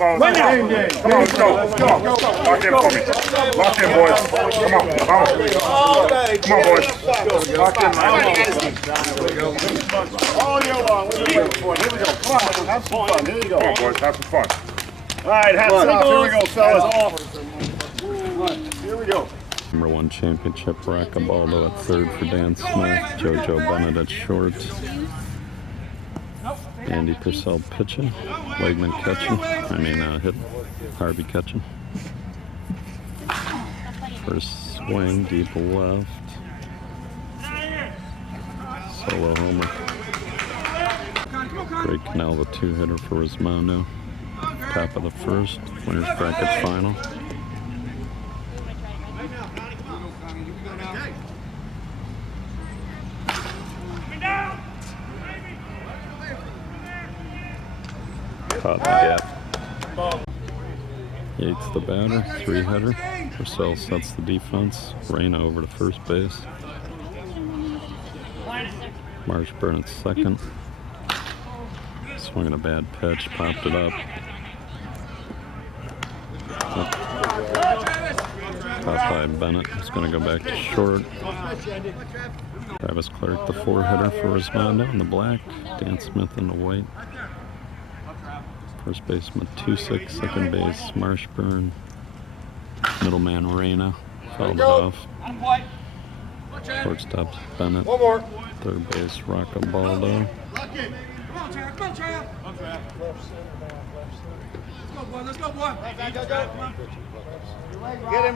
on, fellas. Come on, let's go. Lock in for me. Lock in, boys. Come on, vamos. Come on, boys. Lock in, all year long. What are you waiting for? Here we go. Come on, have some fun. Here we go. Come on, boys, have some fun. All right, hats off. Here we go, fellas. Here we go. Number 1 championship, Rockabaldo at third for Dan Smith, JoJo Bennett at short, Andy Purcell pitching, Wegman catching, hitting, Harvey catching. First swing, deep left, solo homer. Great Canal, the 2-hitter for Resmondo. Top of the first, winners bracket final. Caught in the gap. Yates the batter, 3-hitter. Purcell sets the defense. Reyna over to first base. Marshburn at second. Swinging a bad pitch, popped it up. Caught by Bennett. He's going to go back to short. Travis Clark, the 4-hitter for Resmondo in the black. Dan Smith in the white. First baseman 2-6, second base Marshburn, middleman Reyna, fouled it off. Shortstop Bennett, third base Rockabaldo.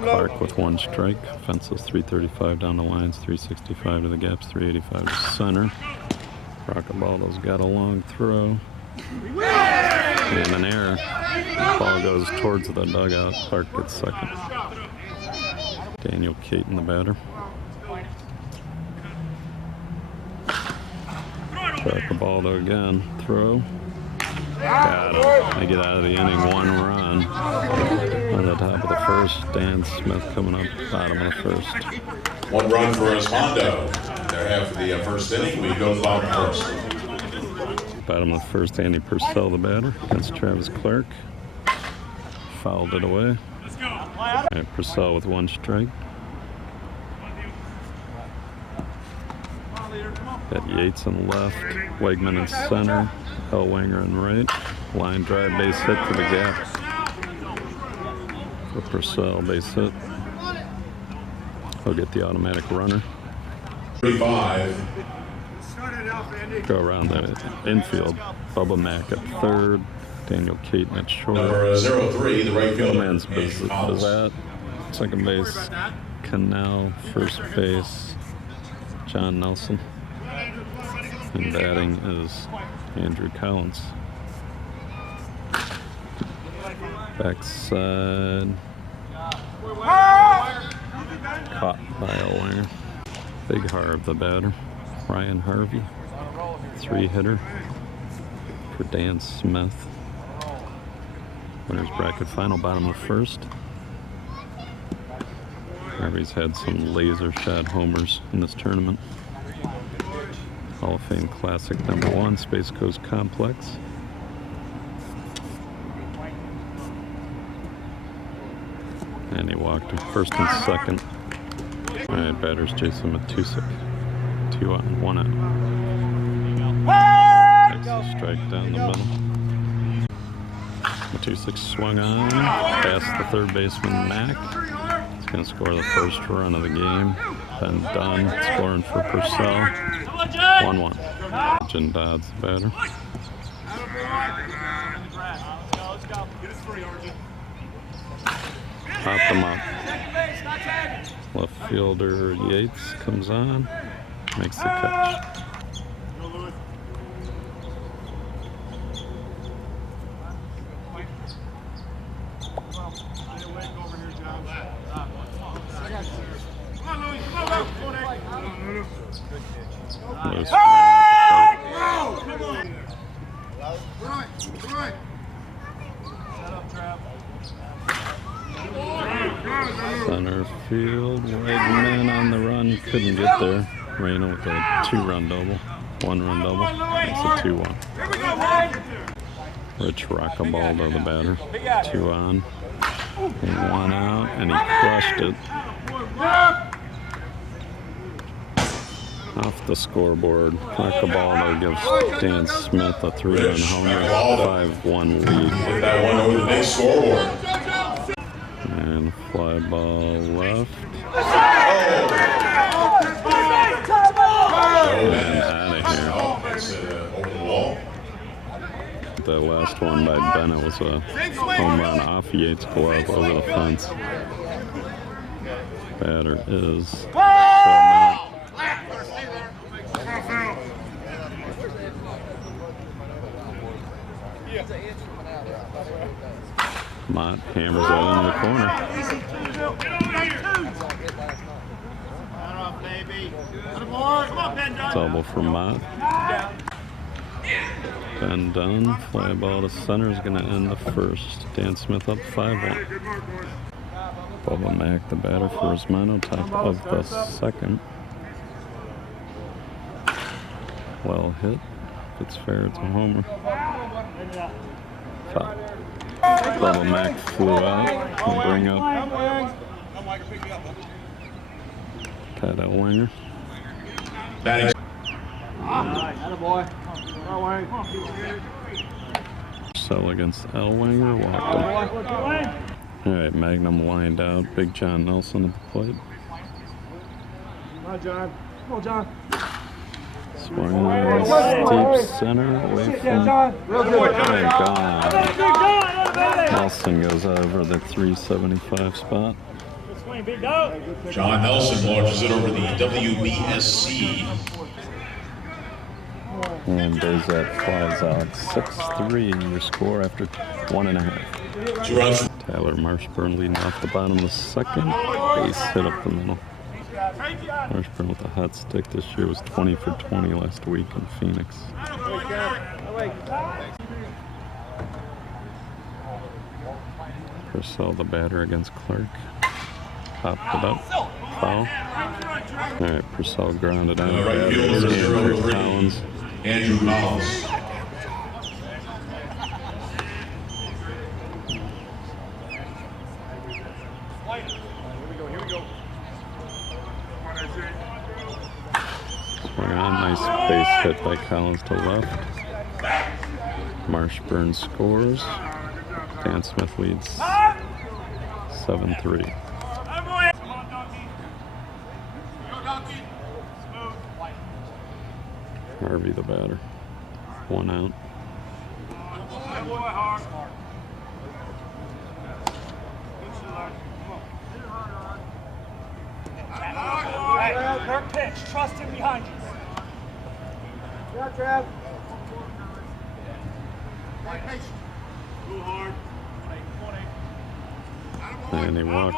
Clark with 1 strike, fences 335 down the lines, 365 to the gaps, 385 to center. Rockabaldo's got a long throw. And an error. The ball goes towards the dugout. Clark gets second. Daniel Caton, the batter. Rockabaldo again. Throw. Got him. They get out of the inning. 1 run. On the top of the first. Dan Smith coming up bottom of the first. 1 run for Resmondo. They're half of the first inning. We go to the bottom first. Bottom of the first, Andy Purcell, the batter, against Travis Clark. Fouled it away. All right, Purcell with 1 strike. Got Yates in left, Wegman in center, Hellwanger in right. Line drive, base hit to the gap. For Purcell, base hit. He'll get the automatic runner. 35. Go around the infield. Bubba Mack at third. Daniel Caton at short. Number 03, the right fielder. Man's Bizat. Second base, Canal. First base, John Nelson. And batting is Andrew Collins. Backside. Caught by Hellwanger. Big Harv, the batter. Ryan Harvey, 3-hitter for Dan Smith. Winners bracket final, bottom of the first. Harvey's had some laser shot homers in this tournament. Hall of Fame Classic number 1, Space Coast Complex. And he walked him first and second. All right, batters Jason Matusik. 2 out and 1 out. Takes a strike down the middle. Matusik swung on, past the third baseman Mack. He's going to score the first run of the game. Then Dunn scoring for Purcell. 1-1. Jim Dodds, the batter. Popped him up. Left fielder Yates comes on. Makes the catch. Loose. Center field, Wegman on the run, couldn't get there. Reyna with a 2-run double, 1-run double. It's a 2-1. Rich Rockabaldo, the batter. 2 on, 1 out, and he crushed it. Off the scoreboard, Rockabaldo gives Dan Smith a 3-run homer, 5-1 lead. Get that one over the big scoreboard. And fly ball left. And out of here. Oh, it's over the wall. The last one by Bennett was a home run off Yates' glove over the fence. Batter is Mott hammers it into the corner. Double for Mott. Ben Dunn, fly ball to center is going to end the first. Dan Smith up 5-1. Bubba Mack, the batter for Resmondo, top of the second. Well hit. If it's fair, it's a homer. Foul. Bubba Mack flew out. We'll bring up Pat Elwanger. Sell against Elwanger, walked him. Alright, Magnum lined out. Big John Nelson at the plate. Come on, John. Come on, John. Swung on deep center, away from. Oh, God. Nelson goes over the 375 spot. John Nelson launches it over the WBSC. And Bazette flies out 6-3, your score after 1.5. 2 runs. Tyler Marshburn leading off the bottom of the second. Base hit up the middle. Marshburn with a hot stick this year was 20 for 20 last week in Phoenix. Purcell, the batter against Clark. Popped it up. Foul. Alright, Purcell grounded out. Right fielder is Andrew 0-3. Collins. Andrew Collins. Swung on, nice base hit by Collins to left. Marshburn scores. Dan Smith leads 7-3. Harvey the batter. 1 out. Kirk pitch. Trust him behind you. Yeah, Trav. And they walked.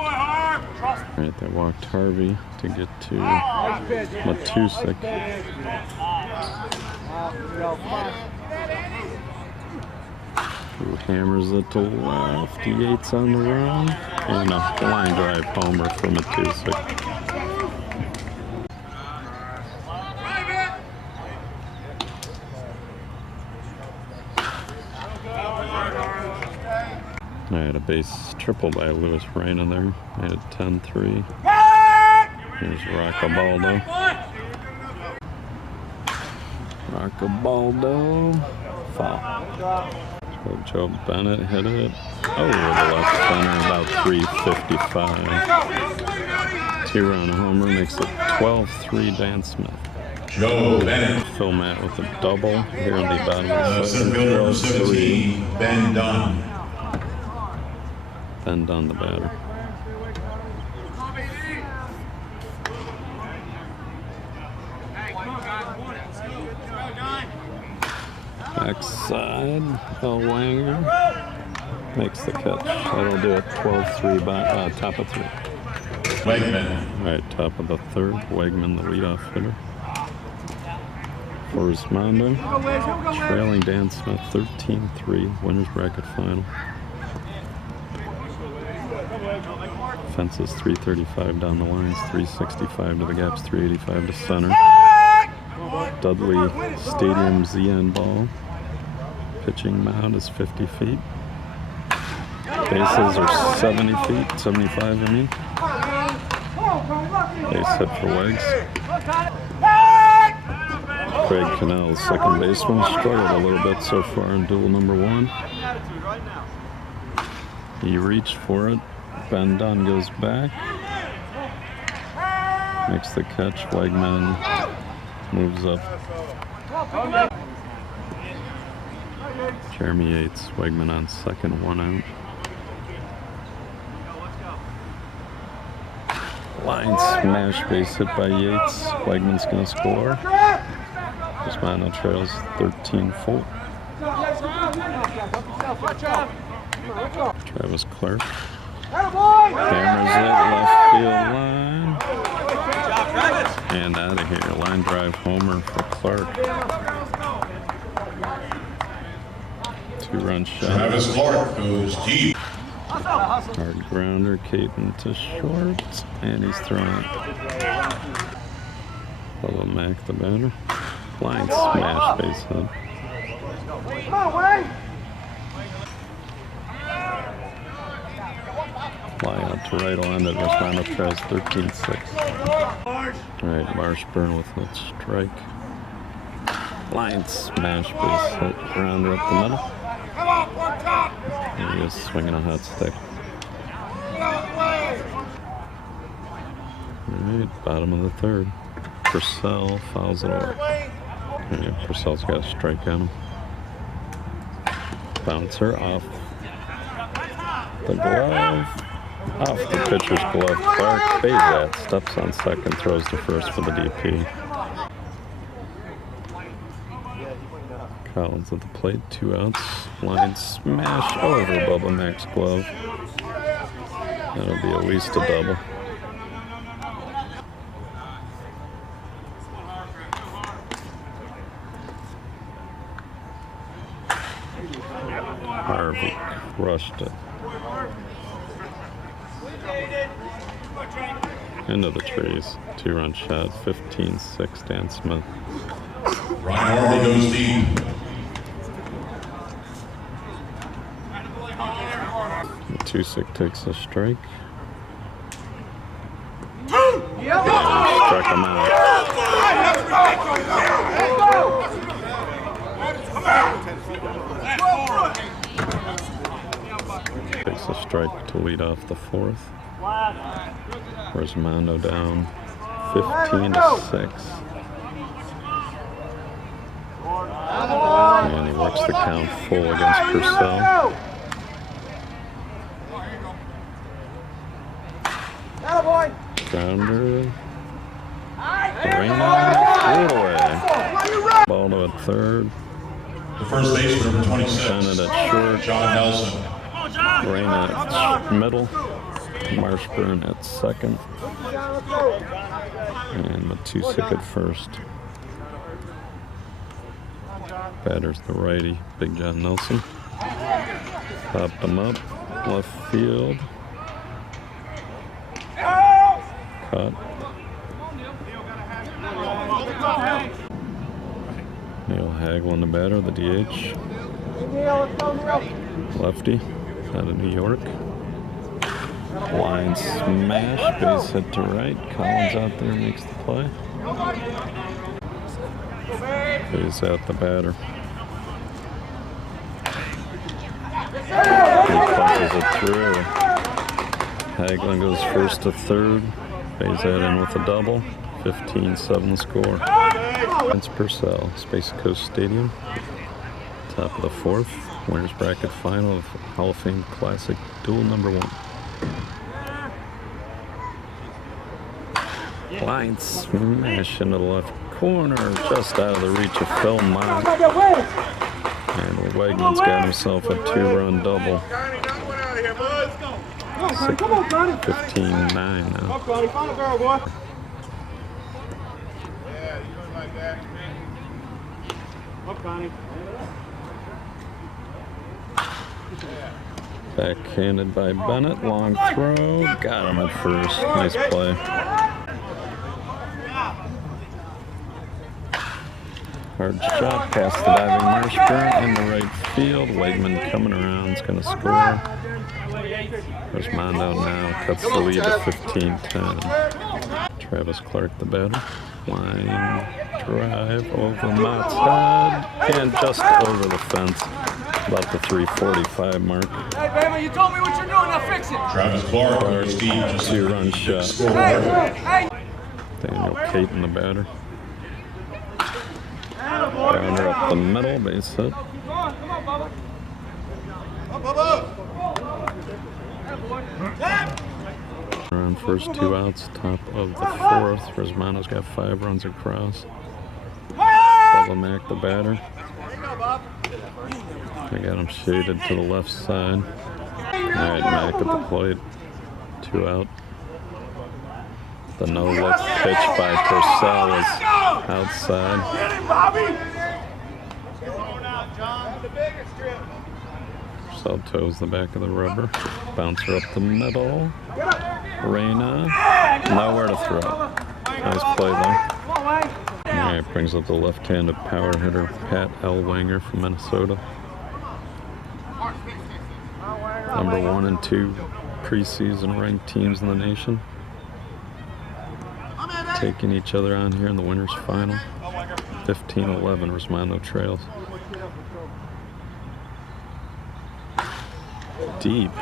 Right, they walked Harvey to get to Matusik. Who hammers it to left. Yates on the run. And a line drive homer for Matusik. I had a base triple by Lewis Rain in there. I had 10-3. Here's Rockabaldo. Rockabaldo. Foul. So Joe Bennett hit it over the left center, about 355. 2-run homer makes it 12-3 Dan Smith. Joe Bennett. Phil Matt with a double here in the bottom of the Center second. fielder number 17, Ben Dunn. Ben Dunn, the batter. Backside, Elwanger makes the catch. That'll do it. 12-3, top of 3. Wegman. All right, top of the third. Wegman, the leadoff hitter. For Resmondo, trailing Dan Smith 13-3, winners bracket final. Fences 335 down the lines, 365 to the gaps, 385 to center. Dudley Stadium ZN ball. Pitching mound is 50 feet. Bases are 70 feet, 75 I mean. Base hit for Wags. Craig Cannell, the second baseman, struggled a little bit so far in duel number 1. He reached for it. Ben Dunn goes back. Makes the catch. Wegman moves up. Jeremy Yates, Wegman on second, 1 out. Line smash, base hit by Yates. Wegman's gonna score. Resmondo trails 13-4. Travis Clark hammers it left field line. And out of here. Line drive homer for Clark. 2-run shot. Travis Clark goes deep. Hard grounder, Caton to short, and he's thrown it. Bubba Mack, the batter. Line smash, base hit. Fly out to right, will end it. Resmondo trails 13-6. Alright, Marshburn with a strike. Line smash, base hit. Grounder up the middle. He is swinging a hot stick. Alright, bottom of the third. Purcell fouls it over. Alright, Purcell's got a strike on him. Bouncer off the glove. Off the pitcher's glove. Clark Bazat steps on second, throws to first for the DP. Collins at the plate, 2 outs. Line smash over Bubba Mack's glove. That'll be at least a double. Harvey crushed it. Into the trees. 2-run shot, 15-6, Dan Smith. Ryan Harvey goes deep. Tusick takes a strike. Struck him out. Takes a strike to lead off the 4th. Resmondo down 15-6. And he works the count full against Purcell. Grounder. Arena. Threw it away. Ball to a third. The first baseman, number 26. Bennett at short. John Nelson. Arena at middle. Marshburn at second. And Matusick at first. Batter's the righty, Big John Nelson. Popped him up. Left field. Cut. Neil Hagelin, the batter, the DH. Lefty, out of New York. Line smash, base hit to right. Collins out there makes the play. Phase out the batter. He punches it through. Hagelin goes first to third. Phase that in with a double. 15-7 score. Against Purcell, Space Coast Stadium. Top of the 4th. Winners bracket final of Hall of Fame Classic Duel number 1. Line smash into the left corner, just out of the reach of Phil Mott. And Wegman's got himself a 2-run double. 15-9 now. Backhanded by Bennett, long throw, got him at first. Nice play. Hard shot past the diving Marshburn in the right field. Wegman coming around is going to score. Resmondo now cuts the lead to 15-10. Travis Clark, the batter. Line drive over Mott's head and just over the fence. About the 345 mark. Hey, baby, you told me what you're doing. Now fix it. Travis Clark, his team just 2-run shot. Hey. Daniel Caton, the batter. Grounder up the middle, base hit. Come on, Bubba. Around first 2 outs, top of the 4th. Resmondo's got 5 runs across. Bubba Mack, the batter. I got him shaded to the left side. Alright, Mack at the plate. 2 out. The no-look pitch by Purcell is outside. Purcell toes the back of the rubber. Bouncer up the middle. Reyna. Nowhere to throw. Nice play there. Alright, brings up the left-handed power hitter Pat Elwanger from Minnesota. Number 1 and 2 preseason ranked teams in the nation. Taking each other on here in the winners final. 15-11, Resmondo trails. Deep.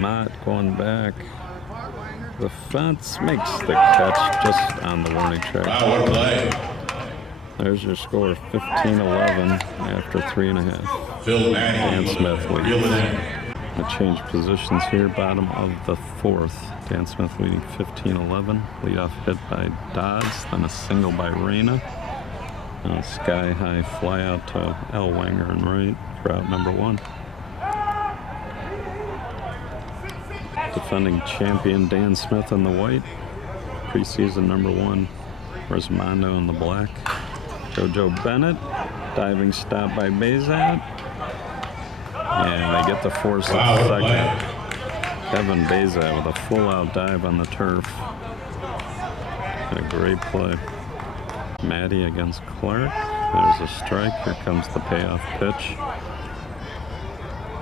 Mott going back. The fence makes the catch just on the warning track. Wow, what a play. There's your score, 15-11 after 3.5. Phil Manning. Dan Smith leads. Fielding in. I change positions here, bottom of the 4th. Dan Smith leading 15-11. Leadoff hit by Dodds, then a single by Reyna. And a sky-high fly out to Elwanger and right for out number 1. Defending champion Dan Smith in the white. Preseason number 1, Resmondo in the black. JoJo Bennett, diving stop by Bazat. And they get the force at second. Kevin Bazat with a full-out dive on the turf. And a great play. Maddie against Clark. There's a strike. Here comes the payoff pitch.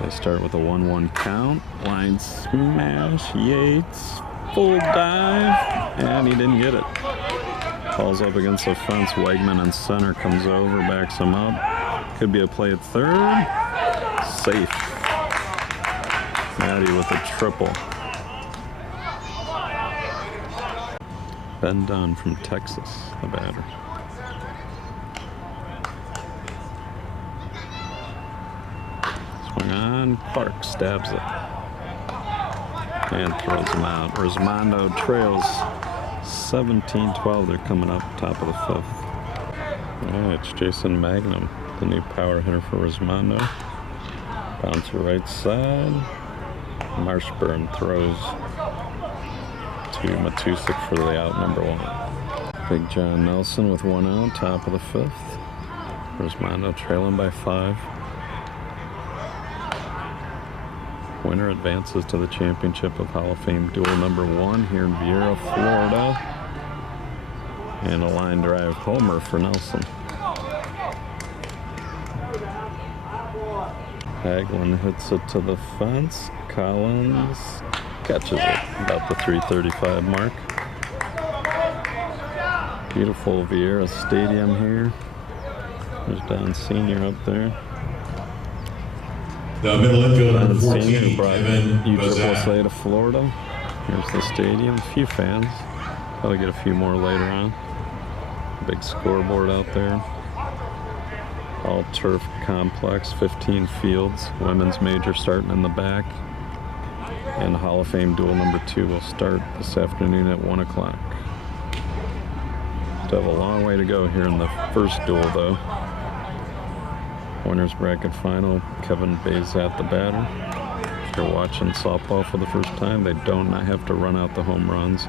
They start with a 1-1 count. Line smash. Yates. Full dive. And he didn't get it. Falls up against the fence. Wegman in center comes over, backs him up. Could be a play at third. Safe. Maddie with a triple. Ben Dunn from Texas, the batter. Swing on, Clark stabs it. And throws him out. Resmondo trails 17-12. They're coming up top of the 5th. All right, it's Jason Magnum, the new power hitter for Resmondo. Bouncer right side. Marshburn throws to Matusik for the out number 1. Big John Nelson with 1 out, top of the 5th. Resmondo trailing by 5. Winner advances to the championship of Hall of Fame duel number 1 here in Vieira, Florida. And a line drive homer for Nelson. Hagelin hits it to the fence. Collins catches it about the 335 mark. Beautiful Vieira Stadium here. There's Don Sr. up there. The middle infielder, Don number Sr. 14, brought Evan USSSA to Florida. Here's the stadium. A few fans. Probably get a few more later on. Big scoreboard out there. All turf complex, 15 fields. Women's major starting in the back. And Hall of Fame duel number 2 will start this afternoon at 1 o'clock. Still have a long way to go here in the first duel, though. Winners bracket final, Kevin Bazat, the batter. If you're watching softball for the first time, they don't have to run out the home runs.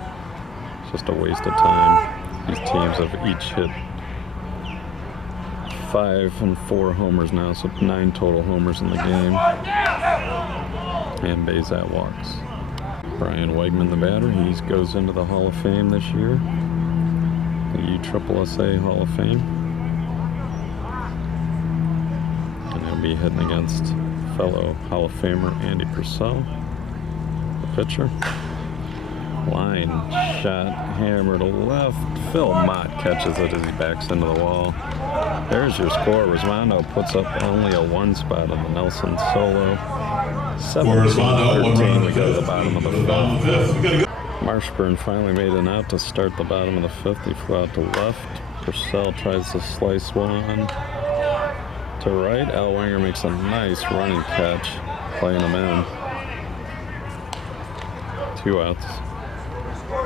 It's just a waste of time. These teams have each hit 5 and 4 homers now, so 9 total homers in the game. And Bazat walks. Brian Wegman, the batter, he goes into the Hall of Fame this year. The USSSA Hall of Fame. be hitting against fellow Hall of Famer Andy Purcell, the pitcher. Line shot, hammer to left. Phil Mott catches it as he backs into the wall. There's your score. Resmondo puts up only a 1 spot on the Nelson solo. 17-13, we go to the bottom of the 5th. Marshburn finally made an out to start the bottom of the 5th. He flew out to left. Purcell tries to slice one to right. Elwanger makes a nice running catch, playing him in. 2 outs.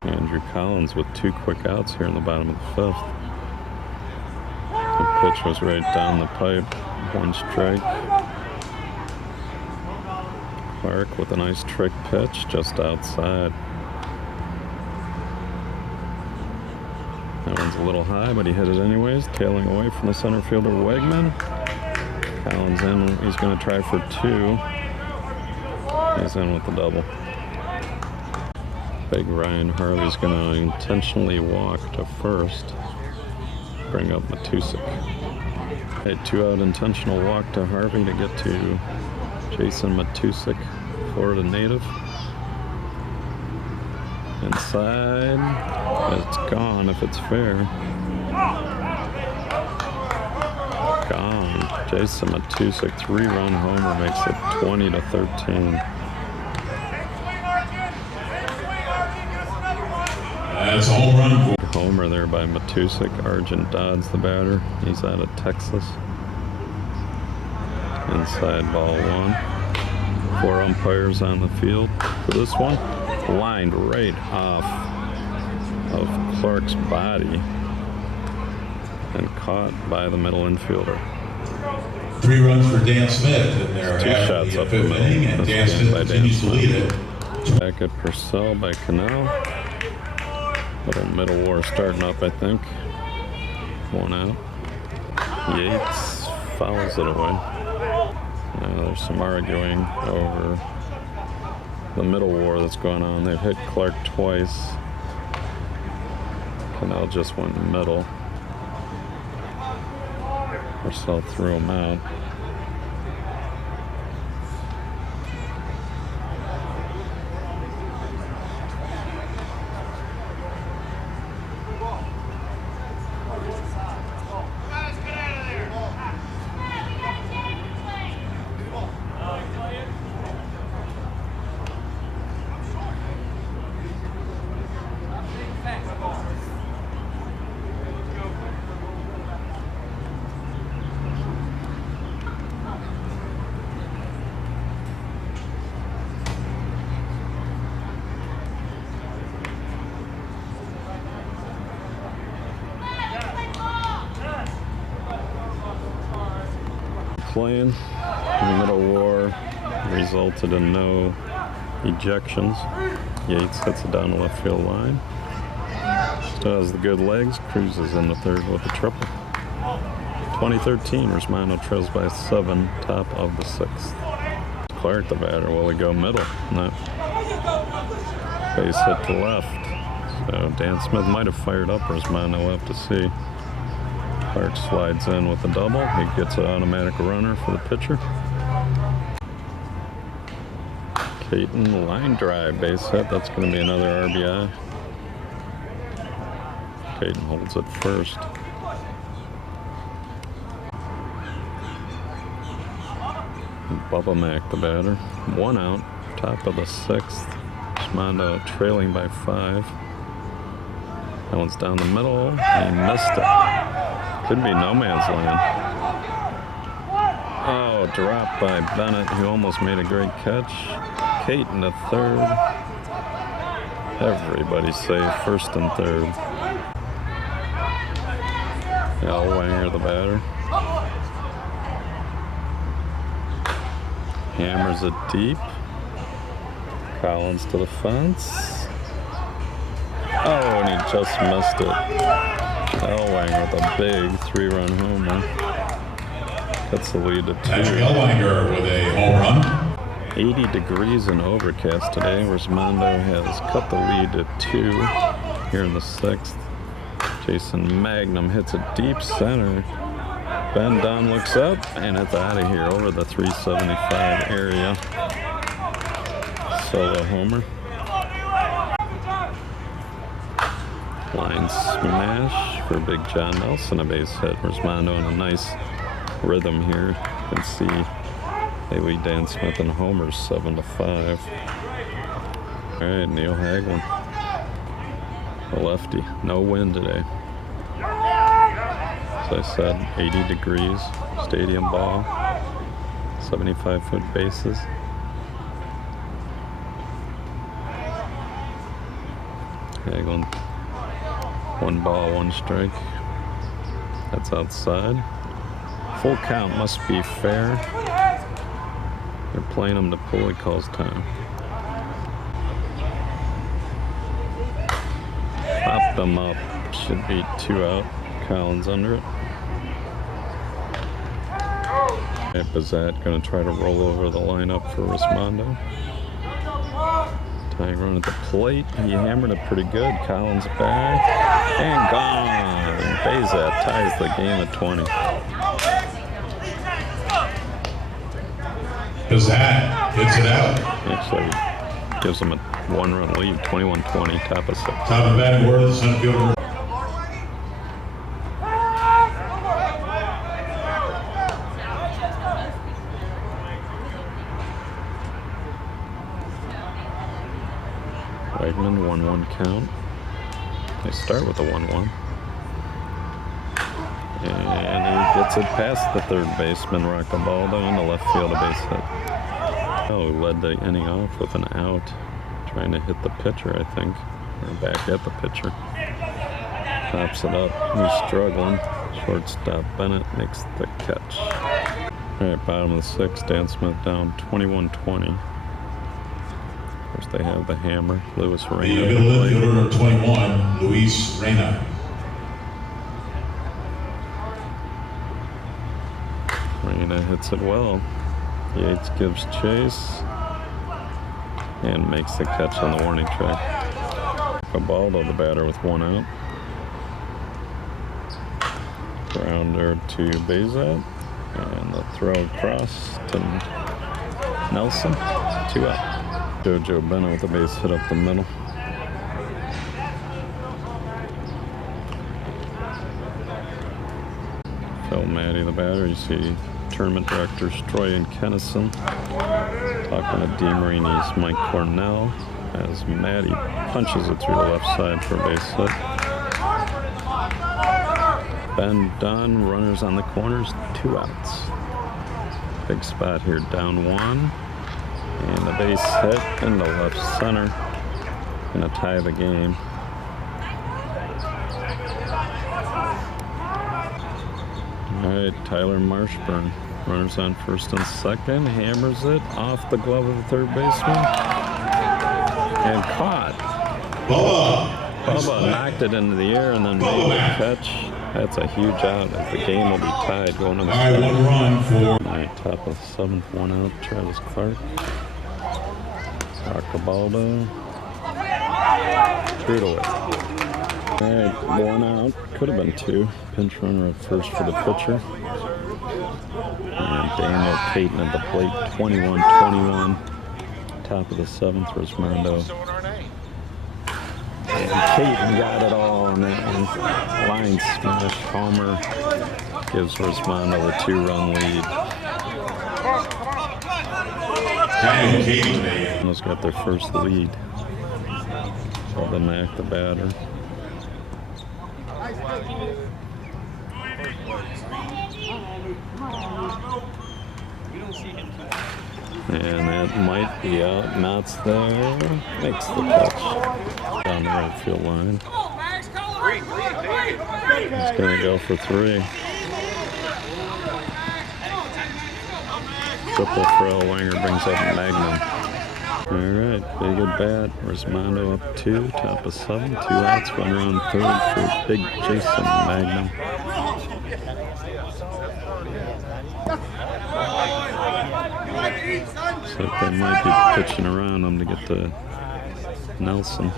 Andrew Collins with 2 quick outs here in the bottom of the 5th. The pitch was right down the pipe. 1 strike. Clark with a nice trick pitch just outside. That one's a little high, but he hit it anyways, tailing away from the center fielder Wegman. Collins in, he's going to try for 2. He's in with the double. Big Ryan Harvey's going to intentionally walk to first, bring up Matusik. A 2-out intentional walk to Harvey to get to Jason Matusik, Florida native. Inside, it's gone if it's fair. Gone. Jason Matusik, 3-run homer makes it 20-13. That's a home run. Homer there by Matusik. Argent Dodds the batter. He's out of Texas. Inside ball 1. 4 umpires on the field for this one. Lined right off of Clark's body and caught by the middle infielder. 3 runs for Dan Smith in there. 2 shots up the middle. And Dan Smith continues to lead it. Back at Purcell by Cannell. Little middle war starting up, I think. 1 out. Yates fouls it away. There's some arguing over the middle war that's going on. They've hit Clark twice. Cannell just went middle. Purcell threw him out. Playing. The middle war resulted in no ejections. Yates hits it down the left field line. Still has the good legs. Cruises in the 3rd with a triple. 2013, Resmondo trails by 7, top of the 6th. Clark, the batter, will he go middle? No. Base hit to left. So Dan Smith might have fired up Resmondo. We'll have to see. Clark slides in with a double. He gets an automatic runner for the pitcher. Caton, line drive, base hit. That's going to be another RBI. Caton holds it first. Bubba Mack, the batter. 1 out, top of the 6th. Resmondo trailing by 5. That one's down the middle. He missed it. Could be no man's land. Oh, dropped by Bennett, who almost made a great catch. Caton to 3rd. Everybody's safe, 1st and 3rd. Elwanger, the batter. Hammers it deep. Collins to the fence. Oh, and he just missed it. Elwanger with a big 3-run homer. That's the lead to 2. Patrick Elwanger with a home run. 80 degrees and overcast today. Resmondo has cut the lead to 2 here in the 6th. Jason Magnum hits a deep center. Ben Dunn looks up, and it's out of here over the 375 area. Solo homer. Line smash for Big John Nelson, a base hit. Resmondo in a nice rhythm here. You can see they lead Dan Smith and homers 7-5. All right, Neil Hagelin, a lefty. No wind today. As I said, 80 degrees, stadium ball, 75-foot bases. Hagelin, 1 ball, 1 strike. That's outside. Full count must be fair. They're playing him to pull. He calls time. Pop them up. Should be 2 out. Collins under it. Bazat going to try to roll over the lineup for Resmondo. Tying run at the plate. He hammered it pretty good. Collins back. And gone. Bazat ties the game at 20. Bazat hits it out. Actually gives him a 1-run lead. 21-20. Top of 6. Top of batting order, the center fielder. Wegman, 1-1 count. They start with a 1-1. And he gets it past the third baseman, Roccabaldo, in the left field, a base hit. Oh, he led the inning off with an out. Trying to hit the pitcher, I think. Or back at the pitcher. Pops it up. He's struggling. Shortstop Bennett makes the catch. All right, bottom of the 6th, Dan Smith down 21-20. Of course, they have the hammer. Luis The Reyna. middle infielder, 21, Luis Reyna. Reyna hits it well. Yates gives chase and makes the catch on the warning track. Cabaldo, the batter, with 1 out. Grounder to Bazat. And the throw across to Nelson. 2 out. JoJo Bennett with a base hit up the middle. Phil Maddie, the batter. You see tournament directors Troy and Kennison talking to DeMarini's Mike Cornell as Maddie punches it through the left side for a base hit. Ben Dunn, runners on the corners, 2 outs. Big spot here, down 1. And the base hit into left center. Gonna tie the game. All right, Tyler Marshburn, runners on first and second, hammers it off the glove of the third baseman. And caught. Bubba knocked it into the air and then made the catch. That's a huge out. The game will be tied going to the 7th. 1 run for. All right, top of the 7th, 1 out, Travis Clark. Roccabaldo. Threw it away. All right, 1 out. Could have been 2. Pinch runner at first for the pitcher. And Daniel Caton at the plate, 21-21. Top of the 7th, Resmondo. And Caton got it all on that one. Line smash homer gives Resmondo the 2-run lead. Almost got their first lead. So the Mac, the batter. And that might be out. Knott's there. Makes the catch down the right field line. He's going to go for 3. Triple for Elwanger brings up Magnum. All right, big at bat. Resmondo up 2, top of 7, 2 outs, runner on third for Big Jason Magnum. Looks like they might be pitching around him to get to Nelson.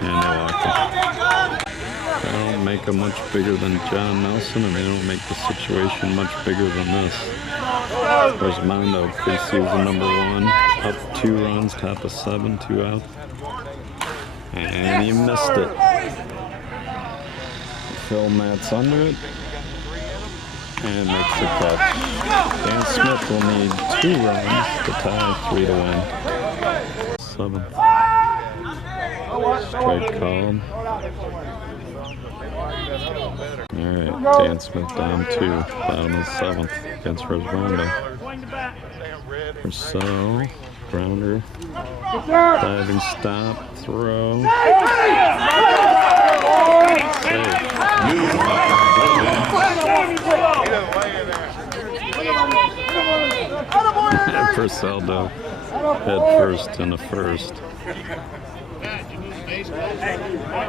And they walked him. Well, don't make them much bigger than John Nelson, and they don't make the situation much bigger than this. Resmondo, preseason #1, up 2 runs, top of 7, 2 out. And he missed it. Phil Matt's under it and makes the catch. Dan Smith will need 2 runs to tie, 3 to win. 7th. Strike called. Alright, Dan Smith down 2, bottom of the 7th against Resmondo. Purcell, grounder, diving stop, throw. Save. Purcell dove head first in the first.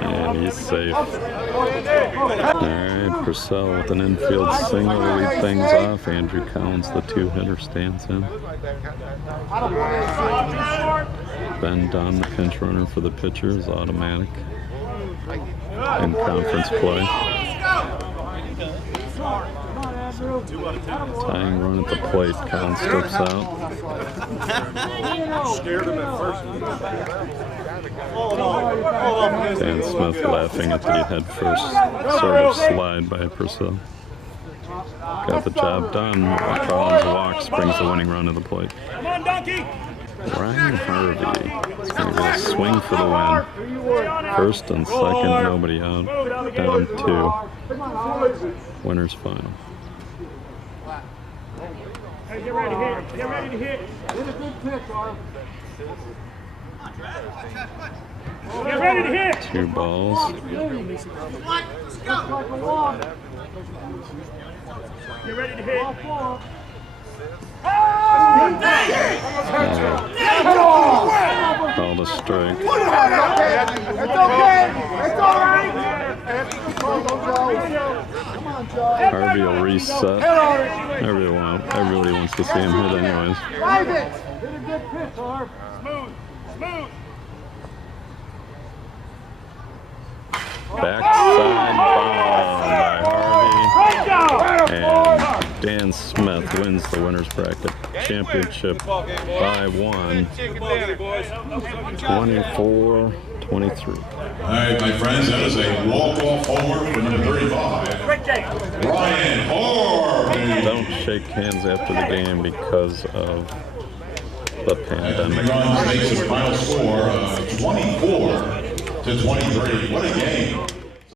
And he's safe. Alright, Purcell with an infield single to lead things off. Andrew Collins, the 2-hitter, stands in. Ben Dunn, the pinch runner for the pitcher, is automatic in conference play. Tying run at the plate, Collins steps out. Dan Smith laughing at the head first sort of slide by Purcell. Got the job done. Collins walks, brings the winning run to the plate. Ryan Harvey. It's going to be a swing for the win. First and second, nobody out. Down 2. Winner's final. Hey, get ready to hit. Get ready to hit. Hit a good pitch, Arv. Get ready to hit. 2 balls. Get ready to hit. Called a strike. It's okay. It's all right. Come on, Joe. Harvey will reset. Everybody wants to see him hit anyways. Drive it. Hit a good pitch, Arv. Smooth. Smooth. Backside bomb by Harvey. And Dan Smith wins the winner's bracket championship by 1, 24-23. All right, my friends, that is a walk-off homer for number 35, Ryan Harvey. Don't shake hands after the game because of the pandemic. 3 runs makes the final score of 24-23. What a game.